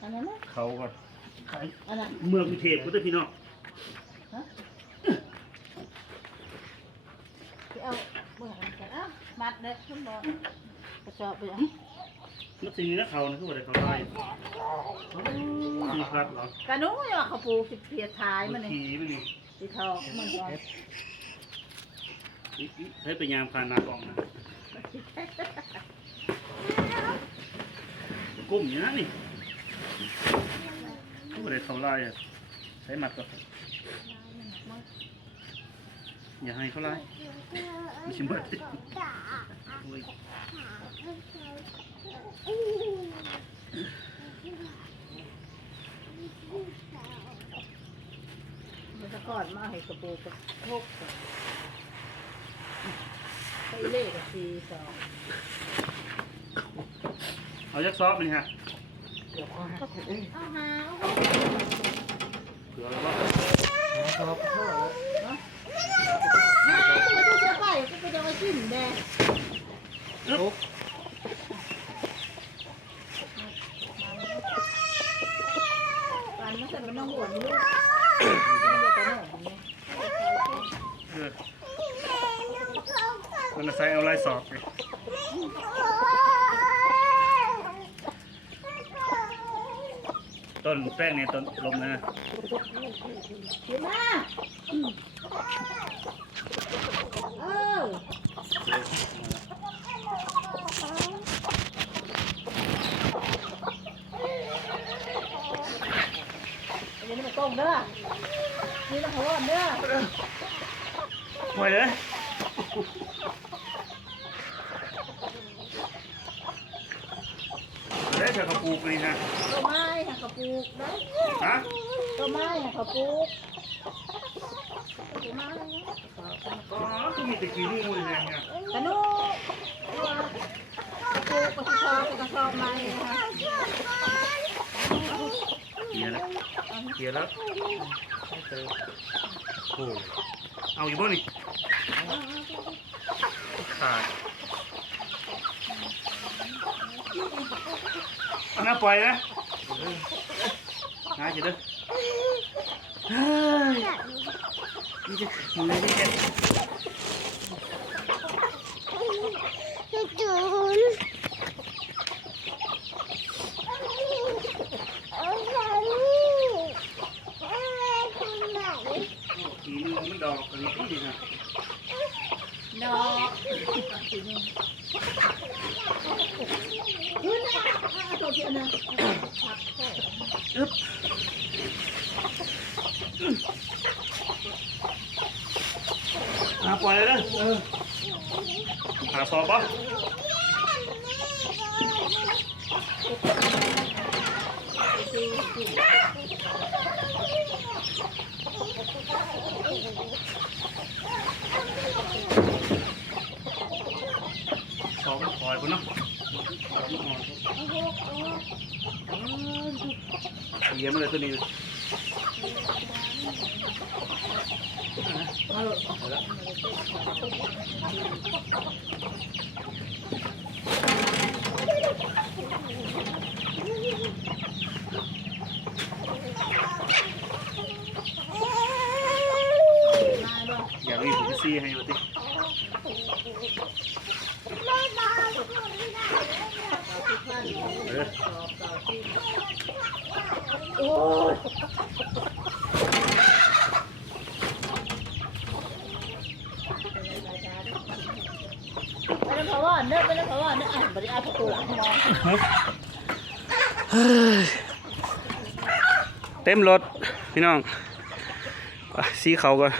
อันนั้นนะเขาก็ขายอันนั้นเมืองกรุงเทพก็ได้พี่น้องไปเอาเมื่อไหร่กันอ้าวมัดเด็กขึ้นบอลกระสอบไปยังนักสิ่งนี้นะเขานะคือว่าได้เขาได้มีพัดเหรอกระนุ้ยว่าเขาปลูกสิเพียท้ายมันนี่ขี่ไม่มีสีทองมันก็เฮ้ยไปยามพานนากองนะ กุ้มอย่างนั้นนี่คือว่าได้เขาได้อะใช้หมัดก็อย่าให้เขาไล่ไม่ใช่หมัดโอ้ยมันจะก่อนมาให้กระปูกระทกไปเล่กับสีสอง เอายักซอฟนี่ฮะเอาหาเผื่อแล้วว่าไม่ต้องเสียไปก็ไปจะมากินแดงอึ๊บปันไม่ใช่มันต้องหวนลูกเออมันจะใส่เอาลายสอบเลย ต้นแป้งเนี่ยต้นลมนะมาเอออันนี้มันต้มเด้อนี่มันหัวเด้อปล่อยเลยเด้จะกระปูกนี่ฮะต้นไม้หั กกระกนะฮะต้นไม้หักกระปุกต้นไม้อ๋อคือมีแตะกี้นี่มูลเลยเนี่ยกระนูกระปุกกระชอบกระชอบไม้นะคะเกียร์แล้วเกียร์แล้วโอ้เอาอยู่บ่นี่ขาดอาน้าปล่อยนะ ง่ายจีเด้อเฮ้ยนี่จะมื อนี่แกจูนเอาสามีเอาคุณไหนทีนึงมันดอกกันนี่ดีนะนอกขึ้นนะตัวเทียนนะอึ๊บน้าปล่อยเลยเด้อเออหาสอบปะ สองปล่อยคนเนาะ เยี่ยมเลยตัวนี้อยากมีผมซีให้มาติเออ โอ้ยไป เพราะว่าเนื้อไปแล้วเพราะว่าเนื้ออะบริอาประตูหลังมองเต็มรถพี่น้องซีเขาก่อน